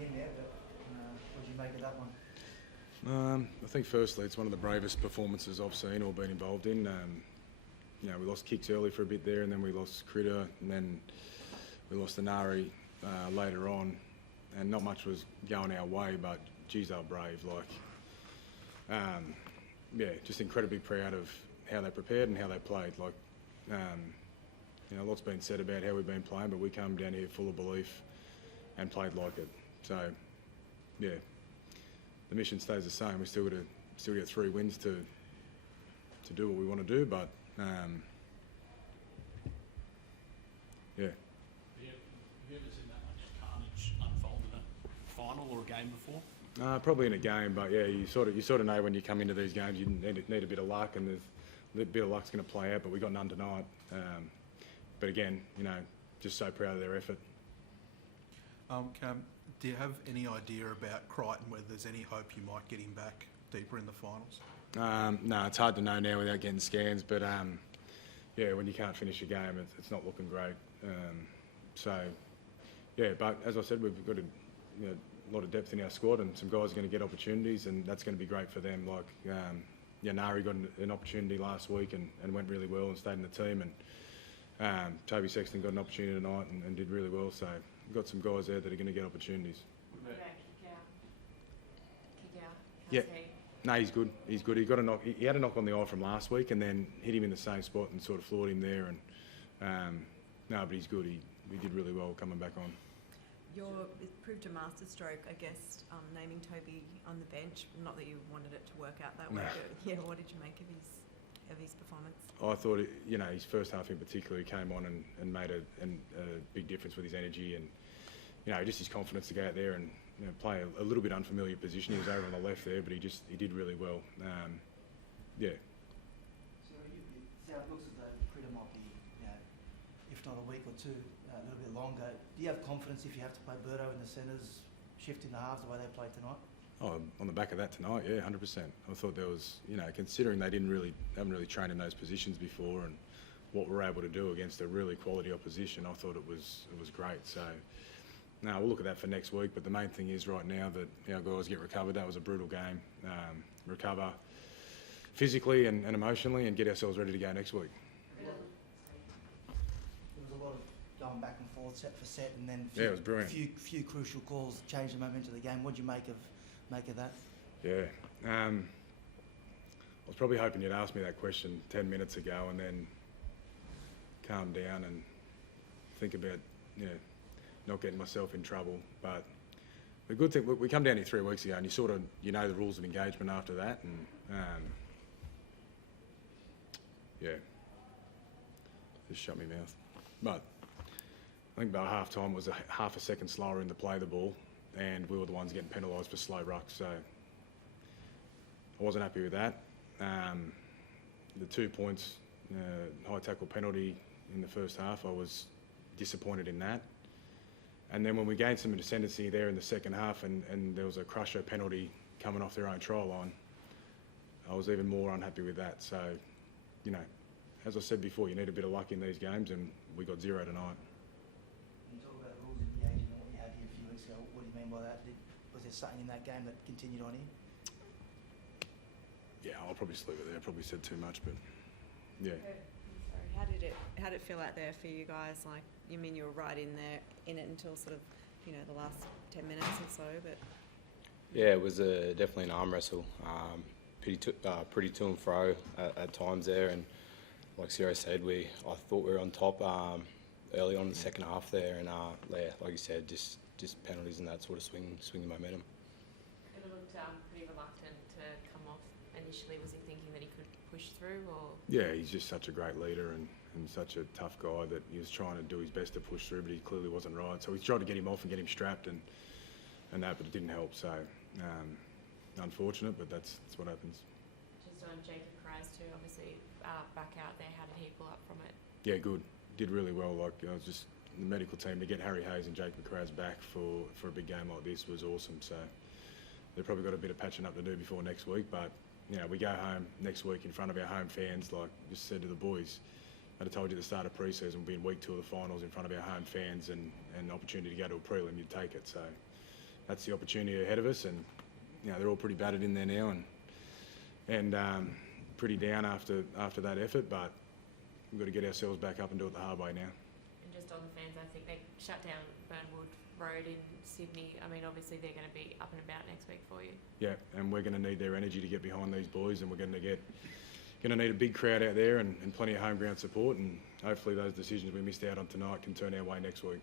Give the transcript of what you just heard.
in there, but what did you make of that one? I think firstly it's one of the bravest performances I've seen or been involved in. We lost kicks early for a bit there, and then we lost Crichton, and then we lost the Nari later on, and not much was going our way, but geez, they were brave. Just incredibly proud of how they prepared and how they played. Lots been said about how we've been playing, but we come down here full of belief and played like it. So, yeah, the mission stays the same. We still got 3 wins to do what we want to do, but yeah. Have you ever seen that much carnage unfold in a final or a game before? Probably in a game, but yeah, you sort of know when you come into these games you need a bit of luck, and there's a bit of luck's going to play out, but we got none tonight. But again, just so proud of their effort. Cam, do you have any idea about Crichton, whether there's any hope you might get him back deeper in the finals? No, it's hard to know now without getting scans, but when you can't finish a game, it's not looking great. But as I said, we've got a lot of depth in our squad, and some guys are going to get opportunities, and that's going to be great for them. Nari got an opportunity last week and went really well and stayed in the team, and Toby Sexton got an opportunity tonight and did really well. So we've got some guys there that are going to get opportunities. Kick out. Yeah. No, he's good. He's good. He got a knock. He had a knock on the eye from last week, and then hit him in the same spot and sort of floored him there. And but he's good. He did really well coming back on. It proved a masterstroke, I guess, naming Toby on the bench. Not that you wanted it to work out that way, but yeah, what did you make of his performance? I thought, his first half in particular, he came on and made a big difference with his energy and, just his confidence to go out there and play a little bit unfamiliar position. He was over on the left there, but he did really well. So it looks as though Crichton might be, if not a week or two, a little bit longer. Do you have confidence if you have to play Burdo in the centres, shifting the halves the way they played tonight? Oh, on the back of that tonight, yeah, 100%. I thought there was, considering they haven't really trained in those positions before, and what we're able to do against a really quality opposition, I thought it was great. So, we'll look at that for next week. But the main thing is right now that our guys get recovered. That was a brutal game. Recover physically and emotionally, and get ourselves ready to go next week. There was a lot of going back and forth, set for set, and then it was brilliant. Few crucial calls changed the momentum of the game. What do you make of that? Yeah, I was probably hoping you'd ask me that question 10 minutes ago, and then calm down and think about not getting myself in trouble. But the good thing, we come down here 3 weeks ago, and you sort of the rules of engagement after that, and just shut my mouth. But I think about half time was half a second slower in the play of the ball, and we were the ones getting penalised for slow ruck, so I wasn't happy with that. The 2 points, high tackle penalty in the first half, I was disappointed in that. And then when we gained some ascendancy there in the second half, and there was a crusher penalty coming off their own try line, I was even more unhappy with that. So, as I said before, you need a bit of luck in these games, and we got 0 tonight. You talk about rules of engagement, what we had here a few weeks ago. What do you mean by that? Was there something in that game that continued on here? Yeah, I'll probably just leave it there. I probably said too much, but yeah. Sorry, how did it feel out there for you guys? Like, you mean you were right in it until sort of, the last 10 minutes or so, but... Yeah, it was definitely an arm wrestle. Pretty to and fro at times there, and like Ciro said, I thought we were on top early on in the second half there, and like you said, just penalties and that sort of swing the momentum. It looked pretty reluctant to come off initially. Was he thinking that he could push through, or? Yeah, he's just such a great leader and such a tough guy that he was trying to do his best to push through, but he clearly wasn't right. So we tried to get him off and get him strapped and that, but it didn't help. So unfortunate, but that's what happens. Just on Jacob Cries too, obviously back out there. How did he pull up from it? Yeah, good. Did really well. I was just the medical team to get Harry Hayes and Jacob Cries back for a big game like this was awesome. So they've probably got a bit of patching up to do before next week, but we go home next week in front of our home fans. Like just said to the boys, I'd have told you at the start of pre-season we'll be in week 2 of the finals in front of our home fans, and an opportunity to go to a prelim, you'd take it. So that's the opportunity ahead of us, and you know they're all pretty battered in there now, and pretty down after that effort, but we've got to get ourselves back up and do it the hard way now. And just on the fans, I think they shut down Burnwood Road in Sydney. I mean, obviously they're going to be up and about next week for you. Yeah, and we're going to need their energy to get behind these boys, and we're going to need a big crowd out there and plenty of home ground support, and hopefully those decisions we missed out on tonight can turn our way next week.